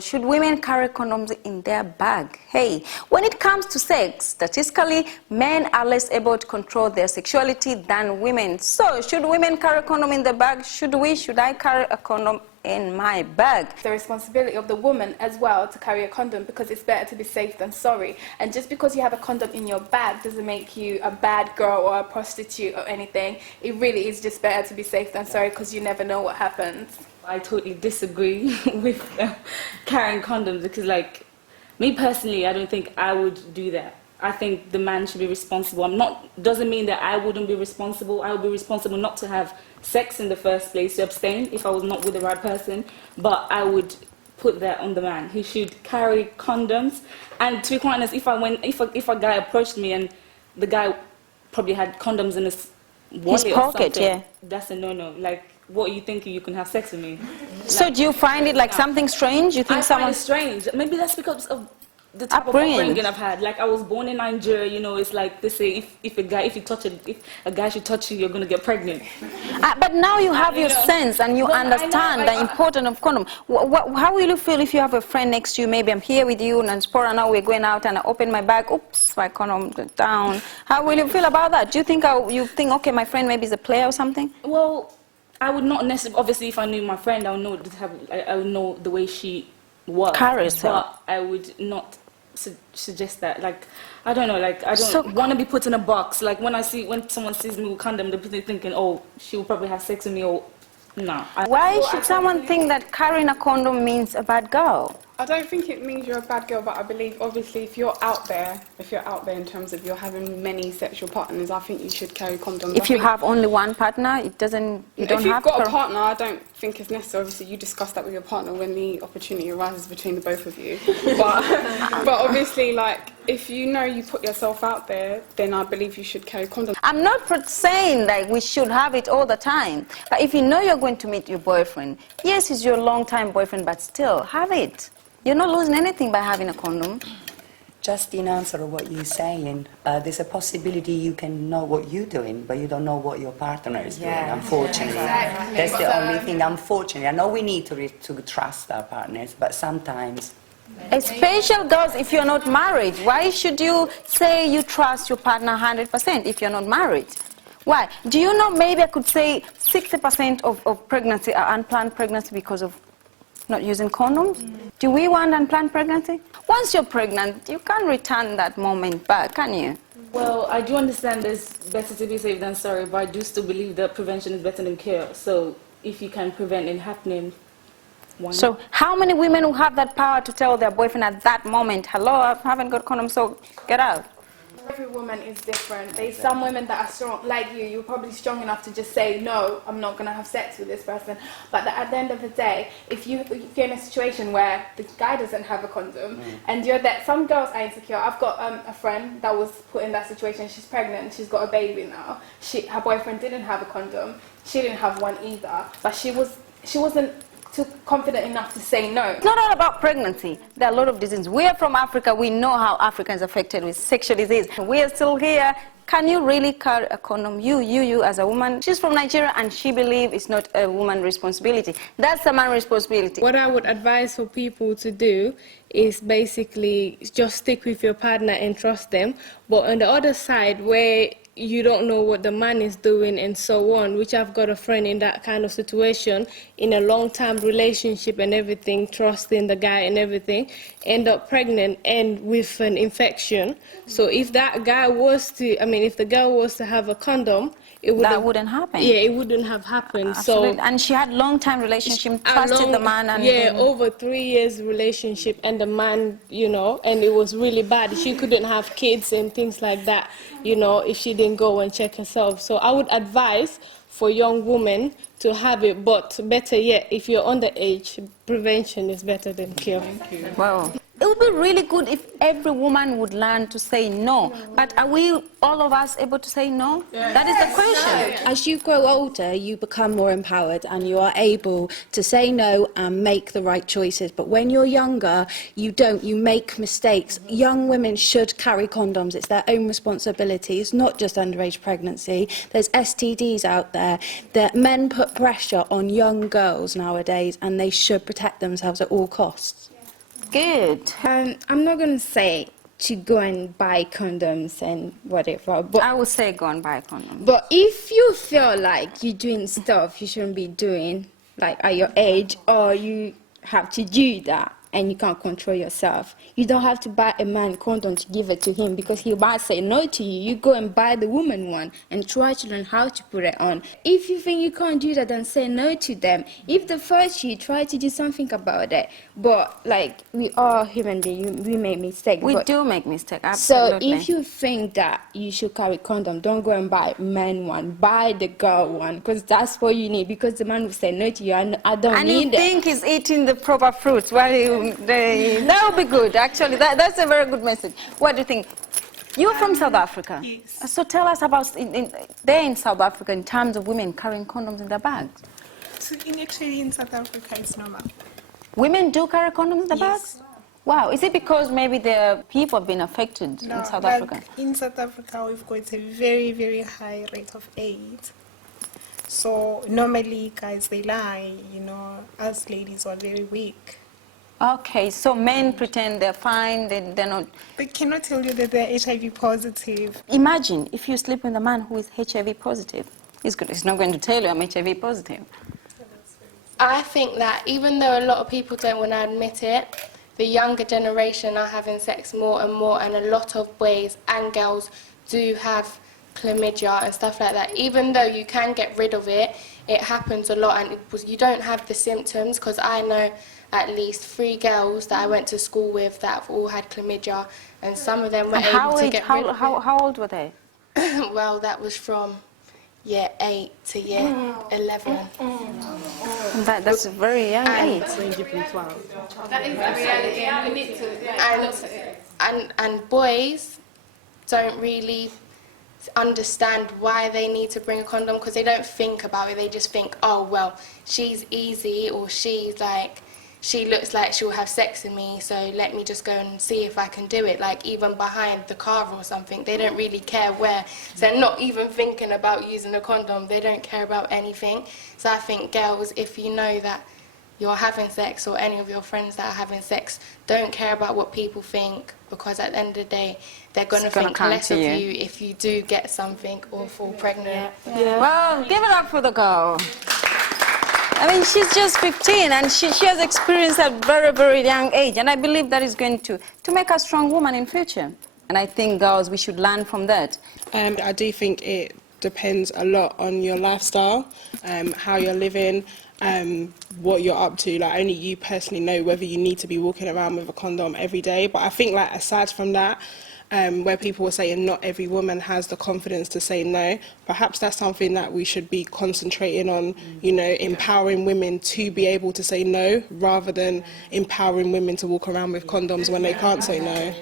Should women carry condoms in their bag? Hey, when it comes to sex, statistically, men are less able to control their sexuality than women. So, should women carry a condom in their bag? Should I carry a condom in my bag? It's the responsibility of the woman as well to carry a condom, because it's better to be safe than sorry. And just because you have a condom in your bag doesn't make you a bad girl or a prostitute or anything. It really is just better to be safe than sorry, because you never know what happens. I totally disagree with carrying condoms, because, like, me personally, I don't think I would do that. I think the man should be responsible. Doesn't mean that I wouldn't be responsible. I would be responsible not to have sex in the first place, to abstain if I was not with the right person. But I would put that on the man. He should carry condoms. And to be quite honest, if a guy approached me and the guy probably had condoms in his wallet or pocket, something, yeah, that's a no-no. Like, what are you thinking? You can have sex with me? So do you find it like something strange? You think find it strange. Maybe that's because of the type of upbringing I've had. Like, I was born in Nigeria, you know. It's like they say, if a guy should touch you, you're gonna get pregnant. But now you have your sense and you understand the importance of condom. How will you feel if you have a friend next to you? Maybe I'm here with you and Sporah, now we're going out and I open my bag. Oops, my condom down. How will you feel about that? Do you think okay, my friend maybe is a player or something? Well, I would not necessarily. Obviously, if I knew my friend, I would know the way she was. Carries her. But I would not suggest that. Like, I don't know. Like, I don't want to be put in a box. Like, when someone sees me with condom, they're thinking, oh, she will probably have sex with me, or no. Why should someone think that carrying a condom means a bad girl? I don't think it means you're a bad girl, but I believe, obviously, if you're out there in terms of you're having many sexual partners, I think you should carry condoms. If you have only one partner, it doesn't. If you've got a partner, I don't think it's necessary. Obviously, you discuss that with your partner when the opportunity arises between the both of you. But obviously, like, if you know you put yourself out there, then I believe you should carry condoms. I'm not saying that we should have it all the time. But if you know you're going to meet your boyfriend, yes, he's your long-time boyfriend, but still, have it. You're not losing anything by having a condom. Just in answer to what you're saying, there's a possibility you can know what you're doing, but you don't know what your partner is doing, unfortunately. Exactly. That's the only thing, unfortunately. I know we need to trust our partners, but sometimes... Especially girls, if you're not married, why should you say you trust your partner 100% if you're not married? Why? Do you know, maybe I could say 60% of pregnancy are unplanned pregnancy because of not using condoms? Do we want unplanned pregnancy? Once you're pregnant, you can't return that moment back, can you? Well, I do understand it's better to be safe than sorry, but I do still believe that prevention is better than cure. So if you can prevent it happening, why not? So how many women will have that power to tell their boyfriend at that moment, hello, I haven't got condoms, so get out? Every woman is different. There's some women that are strong, like you're probably strong enough to just say, no, I'm not going to have sex with this person. But at the end of the day, if you're in a situation where the guy doesn't have a condom, and you're there, some girls are insecure. I've got a friend that was put in that situation. She's pregnant. She's got a baby now. Her boyfriend didn't have a condom. She didn't have one either. But she wasn't too confident enough to say no. It's not all about pregnancy. There are a lot of diseases. We are from Africa. We know how Africa is affected with sexual disease. We are still here. Can you really carry a condom? You as a woman. She's from Nigeria and she believes it's not a woman's responsibility. That's a man's responsibility. What I would advise for people to do is basically just stick with your partner and trust them. But on the other side, where you don't know what the man is doing and so on, which I've got a friend in that kind of situation, in a long-term relationship and everything, trusting the guy and everything, end up pregnant and with an infection. So if that guy was to, if the girl was to have a condom, that wouldn't happen. Yeah, it wouldn't have happened. Absolutely. So, and she had long-time relationship, trusted the man. And over 3 years relationship, and the man, and it was really bad. She couldn't have kids and things like that, if she didn't go and check herself. So I would advise for young women to have it, but better yet, if you're underage, prevention is better than cure. Thank you. Wow. It would be really good if every woman would learn to say no. But are we, all of us, able to say no? That is the question. As you grow older, you become more empowered and you are able to say no and make the right choices. But when you're younger, you don't. You make mistakes. Young women should carry condoms. It's their own responsibility. It's not just underage pregnancy. There's STDs out there that men put pressure on young girls nowadays, and they should protect themselves at all costs. good. I'm not going to say to go and buy condoms and whatever, but I would say go and buy a condom. But if you feel like you're doing stuff you shouldn't be doing, like at your age, or you have to do that and you can't control yourself, you don't have to buy a man condom to give it to him because he might say no to you. You go and buy the woman one and try to learn how to put it on. If you think you can't do that, then say no to them. If they force you, try to do something about it. But like, we are human beings, we make mistakes. We but do make mistakes, So absolutely. if you think that you should carry condom, don't go and buy man one. Buy the girl one, because that's what you need. Because the man will say no to you. I don't And you need it. think he's eating the proper fruits. Well, that would be good, actually. That's a very good message. What do you think? You're from South Africa. Yes. So tell us about there in South Africa in terms of women carrying condoms in their bags. So actually in South Africa it's normal. Women do carry condoms in their Yes. bags? Wow. Is it because maybe the people have been affected No, in South like Africa? in South Africa we've got a very, very high rate of AIDS. So normally guys they lie, you know, us ladies are very weak. Okay, so men pretend they're fine, they're not. They cannot tell you that they're HIV positive. Imagine if you sleep with a man who is HIV positive. He's not going to tell you I'm HIV positive. I think that even though a lot of people don't want to admit it, the younger generation are having sex more and more, and a lot of boys and girls do have chlamydia and stuff like that. Even though you can get rid of it, it happens a lot, and you don't have the symptoms, because I know at least 3 girls that I went to school with that have all had chlamydia, and some of them were And able to get rid of it. how old were they? Well, that was from year 8 to year 11. That's a very young age. That is the reality, and we need to. And boys don't really understand why they need to bring a condom, because they don't think about it. They just think, oh well, she's easy, or she looks like she'll have sex with me, so let me just go and see if I can do it, like even behind the car or something. They don't really care where, so they're not even thinking about using a condom. They don't care about anything. So I think girls, if you know that you're having sex, or any of your friends that are having sex, don't care about what people think, because at the end of the day they're going to think less of you if you do get something or fall pregnant. Well, give it up for the girl. I mean, she's just 15 and she has experienced at very, very young age. And I believe that is going to make her a strong woman in future. And I think, girls, we should learn from that. I do think it depends a lot on your lifestyle, how you're living, what you're up to. Like, only you personally know whether you need to be walking around with a condom every day. But I think, like, aside from that, where people were saying not every woman has the confidence to say no, perhaps that's something that we should be concentrating on, you know, empowering women to be able to say no, rather than empowering women to walk around with condoms when they can't say no.